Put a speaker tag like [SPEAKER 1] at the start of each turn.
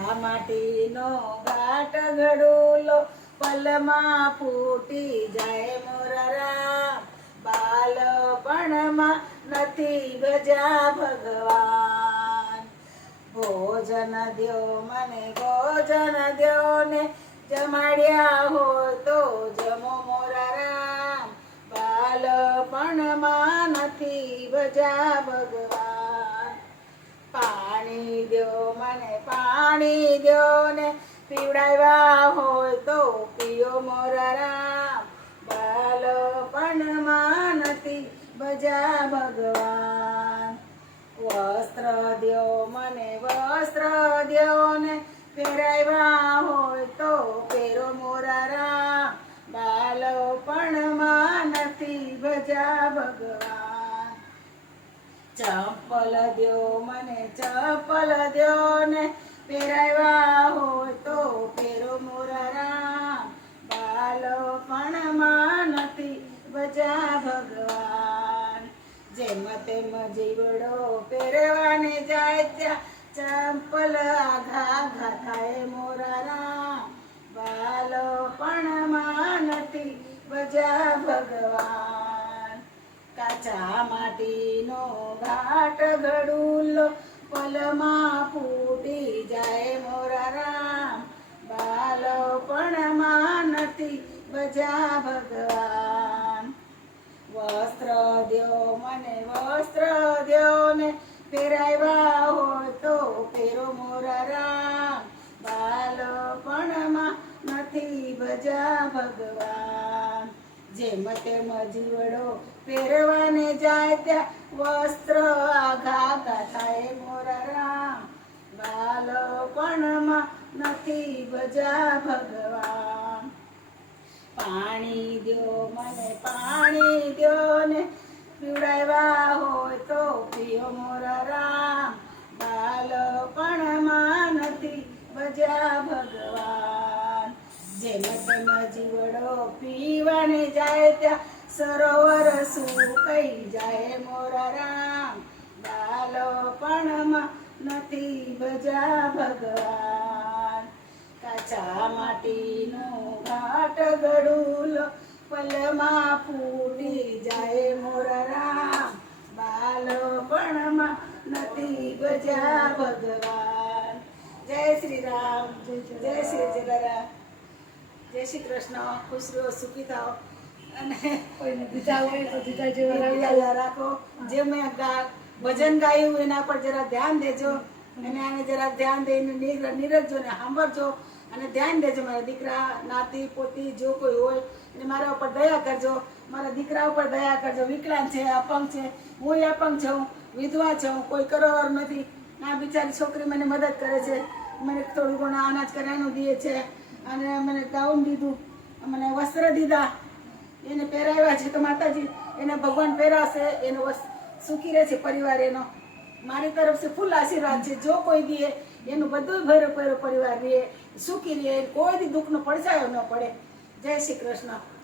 [SPEAKER 1] માટીનો ઘાટ ઘડુલો પલમાં ફૂટી જાય મોરરા. બાલપણમાં નથી ગજા ભગવાન. ભોજન દ્યો, મને ભોજન દ્યો ને જમાડ્યા હો તો જમો મોરારામ બાલપણમાં નથી બજા ભગવાન. પાણી દ્યો, મને પાણી દ્યો ને પીવડાવ્યા હોય તો પીઓ મોરારામ બાલપણમાં નથી બજા ભગવાન. વસ્ત્ર દ્યો, મને વસ્ત્ર દ્યો ને પહેરાવ્યા હોય તો પેરો મોરા રામ. બાલો પણ માનતી બજા ભગવાન. ચંપલ દો મને ચંપલ દો ને પહેરાવ્યા હોય તો પહેરો પણ માં નથી બજા ભગવાન. જેમ તેમ જીવડો પહેરવાને જાય ત્યાં ચંપલ આઘા આઘા બાલો પણ માં નથી બજા ભગવાન. કાચા માટીનો ઘાટ ઘડુલો પલમાં ફૂટી જાય મોરારામ બાલપણમાં નથી ભગવાન. વસ્ત્ર દ્યો, મને વસ્ત્ર દ્યો ને પહેરાવ્યા હોય તો પહેરો મોરારામ બાલપણમાં નથી ભજા ભગવાન. જેમ તેમ જીવડો પહેરવાને જાય ત્યાં વસ્ત્ર આઘા થાય મોરારામ બાલપણમાં નથી ભજા ભગવાન. પાણી દો મને પાણી દો ને પીવડાવ્યા હોય તો પીઓ મોરારામ બાલપણમાં નથી બજા ભગવાન. જેમ તેમ જીવડો પીવાને જાય ત્યાં સરોવર સુકાઈ જાય મોરારામ બાલપણમાં નથી બજા ભગવાન. કાચા માટીનો ઘાટ ગડુલો પલમાં ફૂટી જાય મોરરા બાલપણમાં નથી બજા ભગવાન. જય શ્રી રામ જય શ્રી જલારામ. જય શ્રી કૃષ્ણ ખુશ રહો સુખી થાઓ. અને
[SPEAKER 2] દીધા હોય તો દીધા જેવા
[SPEAKER 1] રાખો. જે મેં ભજન ગાયું એના પર જરા ધ્યાન દેજો. અને આને જરા ધ્યાન દઈને નીરજો ને સાંભળજો. અને ધ્યાન દેજો મારા દીકરા, નાતી, પોતી, જો કોઈ હોય અને મારા ઉપર દયા કરજો. મારા દીકરા ઉપર દયા કરજો. વિકલાંગ છે, અપંગ છે, હું અપંગ છું, વિધવા છું, કોઈ કરોવર નથી. આ બિચારી છોકરી મને મદદ કરે છે. મને થોડું ઘણું અનાજ કરિયાણું દે છે. અને મને ગાઉન દીધું. મને વસ્ત્ર દીધા. એને પહેરાવ્યા છે તો માતાજી, એને ભગવાન પહેરાવશે એનો સુખી રહે છે પરિવાર એનો. મારી તરફથી ફૂલ આશીર્વાદ છે. જો કોઈ દે એનું બધું ભેરો ભેરો પરિવાર રહે, સુખી રહે, કોઈ દી દુઃખનો પડછાયો ન પડે. જય શ્રી કૃષ્ણ.